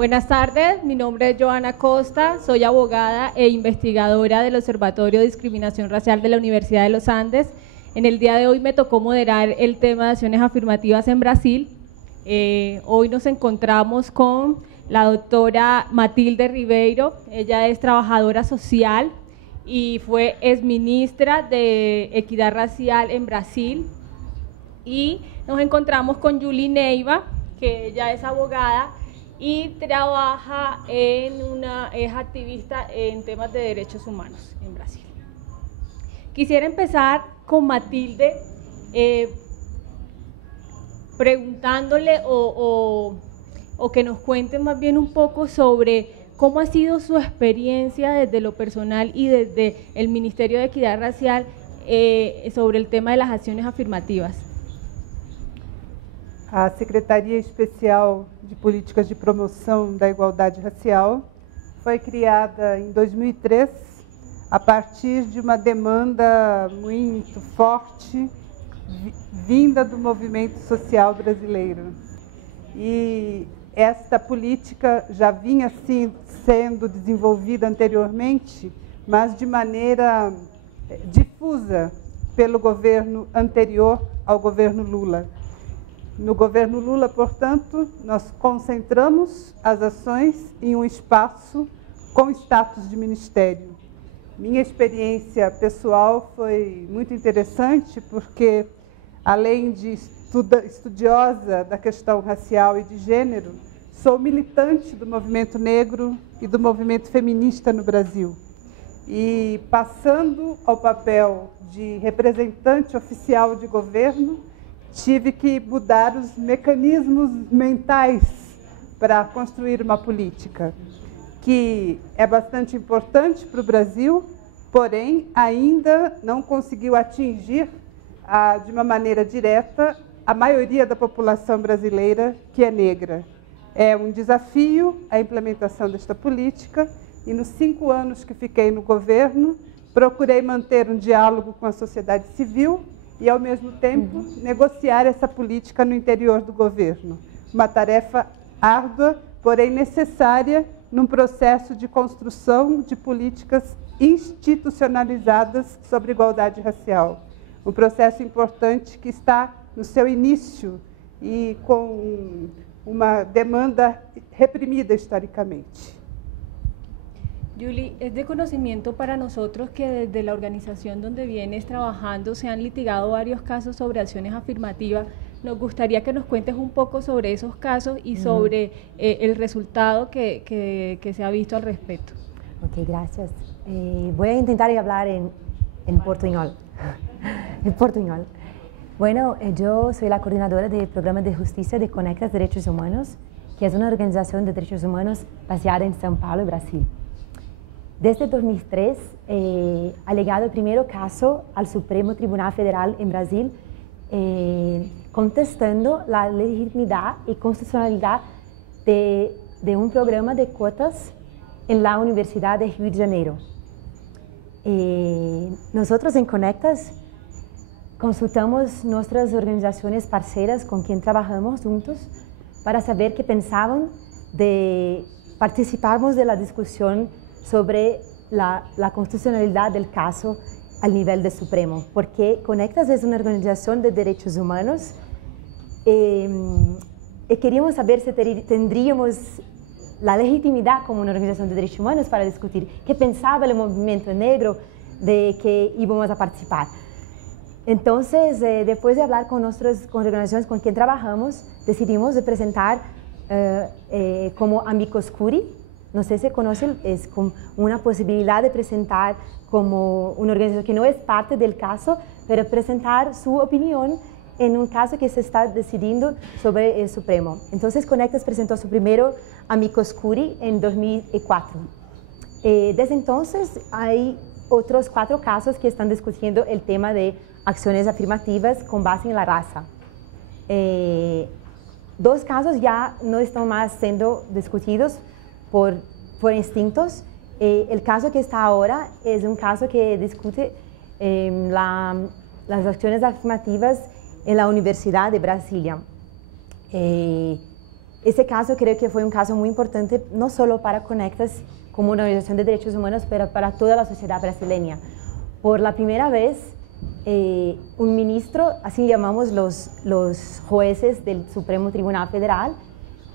Buenas tardes, mi nombre es Joana Costa, soy abogada e investigadora del Observatorio de Discriminación Racial de la Universidad de los Andes. En el día de hoy me tocó moderar el tema de acciones afirmativas en Brasil. Hoy nos encontramos con la doctora Matilde Ribeiro. Ella es trabajadora social y fue exministra de Equidad Racial en Brasil. Y nos encontramos con Julie Neiva, que ella es abogada y trabaja es activista en temas de derechos humanos en Brasil. Quisiera empezar con Matilde preguntándole o que nos cuente más bien un poco sobre cómo ha sido su experiencia desde lo personal y desde el Ministerio de Equidad Racial sobre el tema de las acciones afirmativas. A Secretaria Especial de Políticas de Promoção da Igualdade Racial foi criada em 2003 a partir de uma demanda muito forte vinda do movimento social brasileiro. E esta política já vinha sendo desenvolvida anteriormente, mas de maneira difusa pelo governo anterior ao governo Lula. No governo Lula, portanto, nós concentramos as ações em um espaço com status de ministério. Minha experiência pessoal foi muito interessante porque, além de estudiosa da questão racial e de gênero, sou militante do movimento negro e do movimento feminista no Brasil. E, passando ao papel de representante oficial de governo, tive que mudar os mecanismos mentais para construir uma política que é bastante importante para o Brasil, porém ainda não conseguiu atingir de uma maneira direta a maioria da população brasileira que é negra. É um desafio a implementação desta política e nos 5 anos que fiquei no governo, procurei manter um diálogo com a sociedade civil e, ao mesmo tempo, negociar essa política no interior do governo. Uma tarefa árdua, porém necessária num processo de construção de políticas institucionalizadas sobre igualdade racial. Um processo importante que está no seu início e com uma demanda reprimida historicamente. Julie, es de conocimiento para nosotros que desde la organización donde vienes trabajando se han litigado varios casos sobre acciones afirmativas. Nos gustaría que nos cuentes un poco sobre esos casos y sobre el resultado que se ha visto al respecto. Ok, gracias. Voy a intentar hablar en portuñol. En portuñol. Bueno, yo soy la coordinadora del programa de justicia de Conectas Derechos Humanos, que es una organización de derechos humanos basada en São Paulo, Brasil. Desde 2003, ha llegado el primer caso al Supremo Tribunal Federal en Brasil, contestando la legitimidad y constitucionalidad de un programa de cuotas en la Universidad de Río de Janeiro. Nosotros en Conectas consultamos nuestras organizaciones parceras con quien trabajamos juntos para saber qué pensaban de participarmos de la discusión sobre la constitucionalidad del caso al nivel del Supremo, porque Conectas es una organización de derechos humanos y queríamos saber si tendríamos la legitimidad como una organización de derechos humanos para discutir qué pensaba el movimiento negro de que íbamos a participar. Entonces, después de hablar con organizaciones con quien trabajamos, decidimos de presentar como Amicus Curiae. No sé si conocen, es como una posibilidad de presentar como una organización que no es parte del caso, pero presentar su opinión en un caso que se está decidiendo sobre el Supremo. Entonces, Conectas presentó su primero Amicus Curiae en 2004. Desde entonces, hay otros 4 casos que están discutiendo el tema de acciones afirmativas con base en la raza. 2 casos ya no están más siendo discutidos por instintos. El caso que está ahora es un caso que discute las acciones afirmativas en la Universidad de Brasilia. esse caso creo que foi um caso muito importante, não só para Conectas, como una organización de derechos humanos, pero para toda la sociedad brasileña. Por la primera vez, un ministro, así llamamos los jueces del Supremo Tribunal Federal,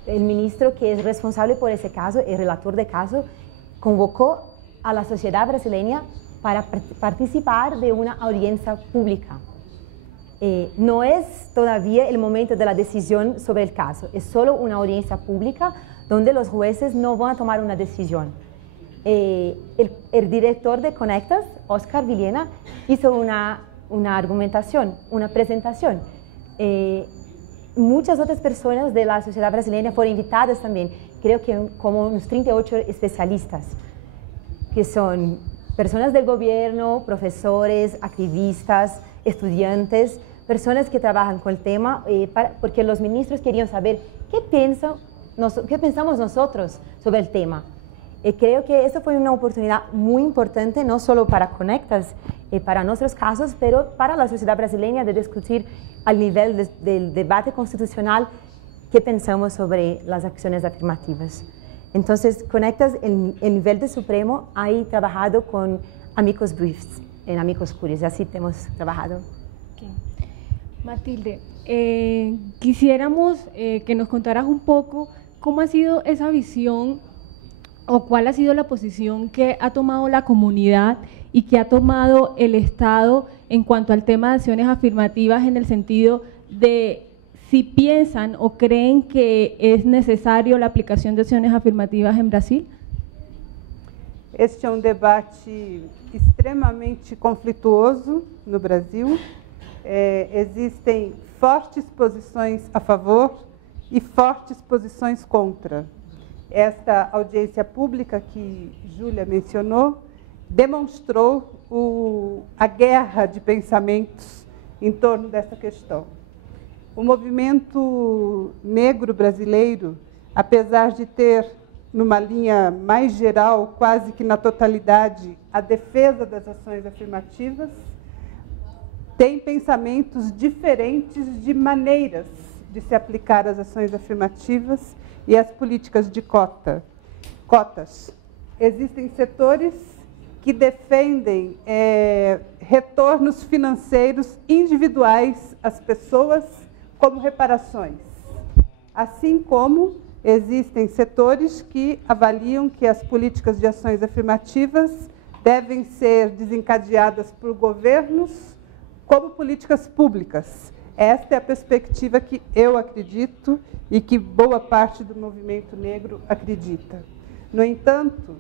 el ministro que es responsable por ese caso, el relator de caso, convocó a la sociedad brasileña para participar de una audiencia pública. No es todavía el momento de la decisión sobre el caso, es solo una audiencia pública donde los jueces no van a tomar una decisión. El director de Conectas, Oscar Villena, hizo una argumentación, una presentación. Muchas otras personas de la sociedad brasileña fueron invitadas también, creo que como unos 38 especialistas, que son personas del gobierno, profesores, activistas, estudiantes, personas que trabajan con el tema, porque los ministros querían saber qué pensamos nosotros sobre el tema. Creo que esta fue una oportunidad muy importante, no solo para Conectas, para nuestros casos, pero para la sociedad brasileña de discutir al nivel del debate constitucional qué pensamos sobre las acciones afirmativas. Entonces, Conectas, el nivel de Supremo, ha trabajado con Amicus Briefs, en Amicus Curiae, así hemos trabajado. Okay. Matilde, quisiéramos que nos contaras un poco cómo ha sido esa visión o cuál ha sido la posición que ha tomado la comunidad y que ha tomado el Estado en cuanto al tema de acciones afirmativas, en el sentido de si piensan o creen que es necesario la aplicación de acciones afirmativas en Brasil. Este é um debate extremamente conflituoso no Brasil. Existem fortes posições a favor e fortes posições contra. Esta audiência pública que Júlia mencionou demonstrou a guerra de pensamentos em torno dessa questão. O movimento negro brasileiro, apesar de ter, numa linha mais geral, quase que na totalidade, a defesa das ações afirmativas, tem pensamentos diferentes de maneiras de se aplicar as ações afirmativas e as políticas de cotas. Existem setores que defendem retornos financeiros individuais às pessoas como reparações, assim como existem setores que avaliam que as políticas de ações afirmativas devem ser desencadeadas por governos como políticas públicas. Esta é a perspectiva que eu acredito e que boa parte do movimento negro acredita. No entanto,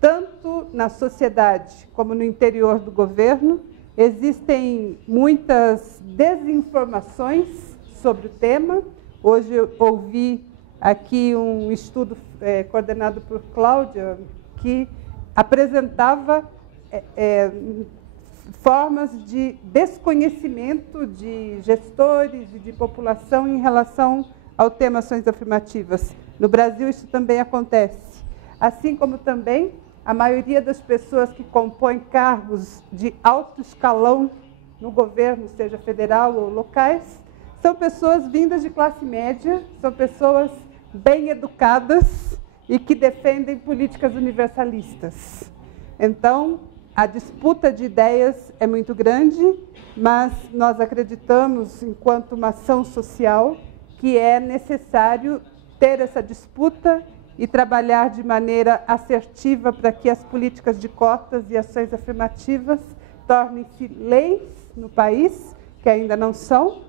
tanto na sociedade como no interior do governo, existem muitas desinformações sobre o tema. Hoje eu ouvi aqui um estudo coordenado por Cláudia, que apresentava formas de desconhecimento de gestores e de população em relação ao tema ações afirmativas. No Brasil, isso também acontece. Assim como também a maioria das pessoas que compõem cargos de alto escalão no governo, seja federal ou locais, são pessoas vindas de classe média, são pessoas bem educadas e que defendem políticas universalistas. Então, a disputa de ideias é muito grande, mas nós acreditamos, enquanto uma ação social, que é necessário ter essa disputa e trabalhar de maneira assertiva para que as políticas de cotas e ações afirmativas tornem-se leis no país, que ainda não são,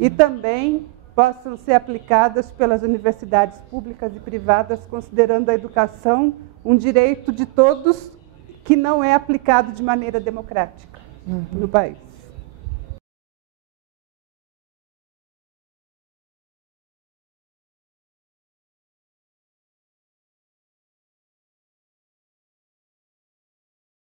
e também possam ser aplicadas pelas universidades públicas e privadas, considerando a educação um direito de todos que não é aplicado de maneira democrática no país.